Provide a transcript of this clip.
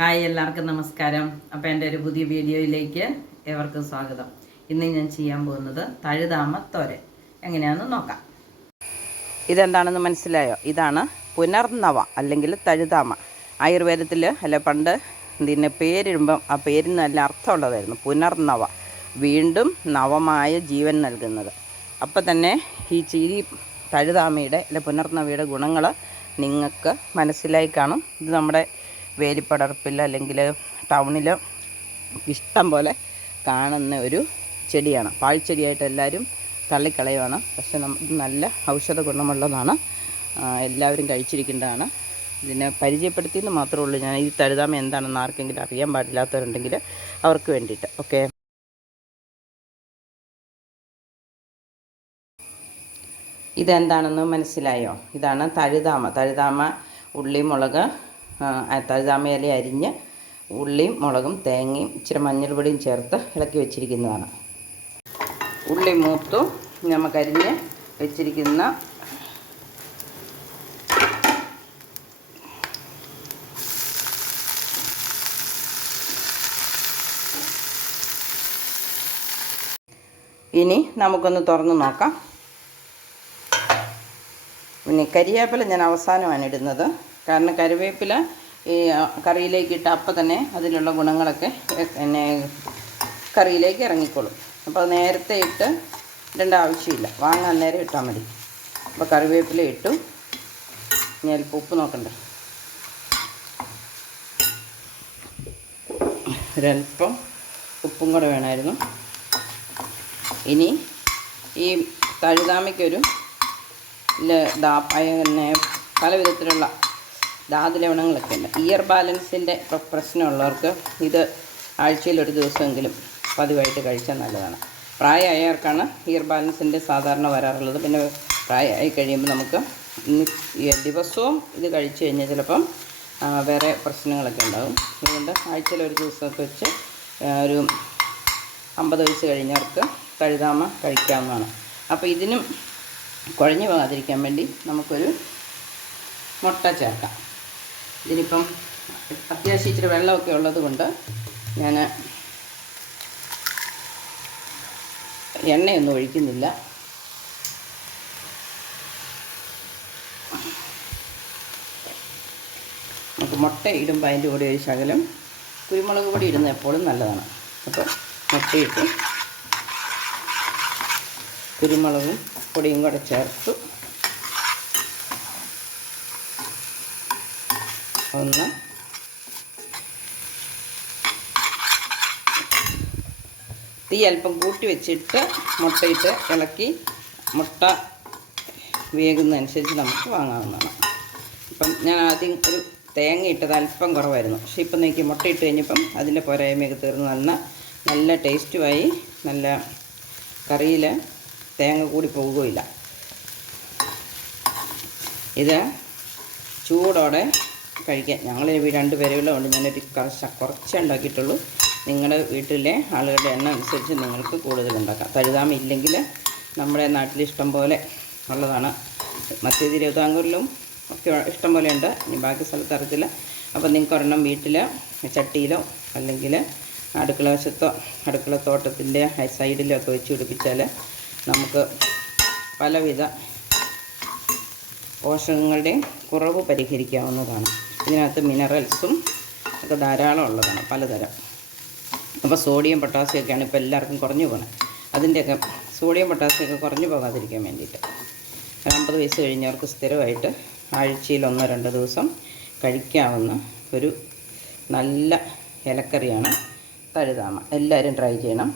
Hi എല്ലാവർക്കും നമസ്കാരം. അപ്പോൾ എന്റെ ഒരു പുതിയ വീഡിയോയിലേക്ക് ഏവർക്കും സ്വാഗതം. ഇന്ന് ഞാൻ ചെയ്യാൻ പോകുന്നത് തഴുതാമ തോരൻ എങ്ങനെയാണെന്ന് നോക്കാം. ഇതെന്താണെന്ന് മനസ്സിലായോ? ഇതാണ് പുനർനവ അല്ലെങ്കിൽ തഴുതാമ. ആയുർവേദത്തിൽ അല്ല പണ്ട് ഇതിന്റെ പേരിടുമ്പം ആ പേരിന് നല്ല അർത്ഥമുള്ളതായിരുന്നു പുനർനവ. വീണ്ടും നവമായ ജീവൻ നൽകുന്നത്. അപ്പം തന്നെ ഈ ചീരി തഴുതാമയുടെ അല്ലെ പുനർനവയുടെ ഗുണങ്ങൾ നിങ്ങൾക്ക് മനസ്സിലായി കാണും. ഇത് നമ്മുടെ വേലിപ്പടർപ്പിൽ അല്ലെങ്കിൽ ടൗണിൽ ഇഷ്ടം പോലെ കാണുന്ന ഒരു ചെടിയാണ്. പാഴ്ചെടിയായിട്ട് എല്ലാവരും തള്ളിക്കളയുവാണ്. പക്ഷെ നമുക്ക് നല്ല ഔഷധ ഗുണമുള്ളതാണ്. എല്ലാവരും കഴിച്ചിരിക്കേണ്ടതാണ്. ഇതിനെ പരിചയപ്പെടുത്തിയെന്ന് മാത്രമേ ഉള്ളൂ. ഞാൻ ഈ തഴുതാമ എന്താണെന്ന് ആർക്കെങ്കിലും അറിയാൻ പാടില്ലാത്തവരുണ്ടെങ്കിൽ അവർക്ക് വേണ്ടിയിട്ട്. ഓക്കെ. ഇതെന്താണെന്ന് മനസ്സിലായോ? ഇതാണ് തഴുതാമ തഴുതാമ ഉള്ളി മുളക് ആ, തഴുതാമ ഇല അരിഞ്ഞ് ഉള്ളിയും മുളകും തേങ്ങയും ഇച്ചിരി മഞ്ഞൾപ്പൊടിയും ചേർത്ത് ഇളക്കി വെച്ചിരിക്കുന്നതാണ്. ഉള്ളി മൂത്തു നമുക്കരിഞ്ഞ് വെച്ചിരിക്കുന്ന ഇനി നമുക്കൊന്ന് തുറന്ന് നോക്കാം. പിന്നെ കരിവേപ്പില ഞാൻ അവസാനമാണ് ഇടുന്നത്. കാരണം കറിവേപ്പില ഈ കറിയിലേക്ക് ഇട്ട അപ്പം തന്നെ അതിലുള്ള ഗുണങ്ങളൊക്കെ പിന്നെ കറിയിലേക്ക് ഇറങ്ങിക്കോളും. അപ്പോൾ നേരത്തെ ഇട്ട് ഇടേണ്ട ആവശ്യമില്ല. വാങ്ങാൻ നേരം ഇട്ടാൽ മതി. അപ്പോൾ കറിവേപ്പില ഇട്ടു. ഇനി അല്പം ഉപ്പ് നോക്കണ്ട. ഒരല്പം ഉപ്പും കൂടെ വേണമായിരുന്നു. ഇനി ഈ തഴുതാമയ്ക്കൊരു പിന്നെ പല വിധത്തിലുള്ള ധാതുലവണങ്ങളൊക്കെ ഉണ്ട്. ഇയർ ബാലൻസിന്റെ പ്ര- പ്രശ്നമുള്ളവർക്ക് ഇത് ആഴ്ചയിൽ ഒരു ദിവസമെങ്കിലും പതിവായിട്ട് കഴിച്ചാൽ നല്ലതാണ്. പ്രായമായവർക്കാണ് ഇയർ ബാലൻസിന്റെ സാധാരണ വരാറുള്ളത്. പിന്നെ പ്രായമായി കഴിയുമ്പോൾ നമുക്ക് ദിവസവും ഇത് കഴിച്ചു കഴിഞ്ഞാൽ ചിലപ്പം വേറെ പ്രശ്നങ്ങളൊക്കെ ഉണ്ടാകും. അതുകൊണ്ട് ആഴ്ചയിൽ ഒരു ദിവസമൊക്കെ വെച്ച് ഒരു അമ്പത് വയസ്സ് കഴിഞ്ഞവർക്ക് കഴുതാമ കഴിക്കാവുന്നതാണ്. അപ്പോൾ ഇതിനും കുഴഞ്ഞു പോകാതിരിക്കാൻ വേണ്ടി നമുക്കൊരു മുട്ട ചേർക്കാം. ഇതിനിപ്പം അത്യാവശ്യം ഇച്ചിരി വെള്ളമൊക്കെ ഉള്ളത് കൊണ്ട് ഞാൻ എണ്ണയൊന്നും ഒഴിക്കുന്നില്ല. നമുക്ക് മുട്ട ഇടുമ്പോൾ അതിന്റെ കൂടെ ഒരു ശകലം കുരുമുളക് പൊടി ഇടുന്നത് എപ്പോഴും നല്ലതാണ്. അപ്പോൾ മുട്ടയിട്ട് കുരുമുളകും പൊടിയും കൂടെ ചേർത്തു. ഒന്ന്. തീ അല്പം കൂട്ടി വെച്ചിട്ട് മുട്ടയിട്ട് ഇളക്കി മുട്ട വേകുന്നതനുസരിച്ച് നമുക്ക് വാങ്ങാവുന്നതാണ്. ഇപ്പം ഞാൻ ആദ്യം ഒരു തേങ്ങ ഇട്ടത് അല്പം കുറവായിരുന്നു. പക്ഷേ ഇപ്പം നോക്കി മുട്ട ഇട്ട് കഴിഞ്ഞപ്പം അതിന്റെ പോരായ്മയൊക്കെ തീർന്ന് നല്ല നല്ല ടേസ്റ്റുമായി നല്ല കറിയിൽ തേങ്ങ കൂടി പോകുകയില്ല ഇത് ചൂടോടെ കഴിക്കാൻ ഞങ്ങൾ രണ്ട് പേരുകളും കൊണ്ട് ഞാനൊരു കുറച്ച് കുറച്ചേ ഉണ്ടാക്കിയിട്ടുള്ളൂ. നിങ്ങളുടെ വീട്ടിലെ ആളുകളുടെ എണ്ണം അനുസരിച്ച് നിങ്ങൾക്ക് കൂടുതൽ ഉണ്ടാക്കാം. നമ്മുടെ നാട്ടിൽ ഇഷ്ടം പോലെ ഉള്ളതാണ്. മറ്റേ തിരുവിതാംകൂറിലും ഒക്കെ ഇഷ്ടം പോലെ ഉണ്ട്. ഇനി ബാക്കി സ്ഥലത്ത് അറിയത്തില്ല. അപ്പോൾ നിങ്ങൾക്ക് ഒരെണ്ണം വീട്ടിൽ ചട്ടിയിലോ അല്ലെങ്കിൽ അടുക്കള വശത്തോ അടുക്കള തോട്ടത്തിന്റെ സൈഡിലോ ഒക്കെ വെച്ച് പിടിപ്പിച്ചാൽ നമുക്ക് പലവിധ പോഷകങ്ങളുടെയും കുറവ് പരിഹരിക്കാവുന്നതാണ്. ഇതിനകത്ത് മിനറൽസും ഒക്കെ ധാരാളം ഉള്ളതാണ് പലതരം. അപ്പോൾ സോഡിയം പൊട്ടാസ്യം ഒക്കെയാണ് ഇപ്പോൾ എല്ലാവർക്കും കുറഞ്ഞു പോകുന്നത് അതിന്റെയൊക്കെ സോഡിയം പൊട്ടാസ്യം ഒക്കെ കുറഞ്ഞു പോകാതിരിക്കാൻ വേണ്ടിയിട്ട്. അമ്പത് വയസ്സ് കഴിഞ്ഞവർക്ക് സ്ഥിരമായിട്ട് ആഴ്ചയിൽ ഒന്നോ രണ്ടോ ദിവസം കഴിക്കാവുന്ന ഒരു നല്ല ഇലക്കറിയാണ് തഴുതാമ എല്ലാവരും ട്രൈ ചെയ്യണം.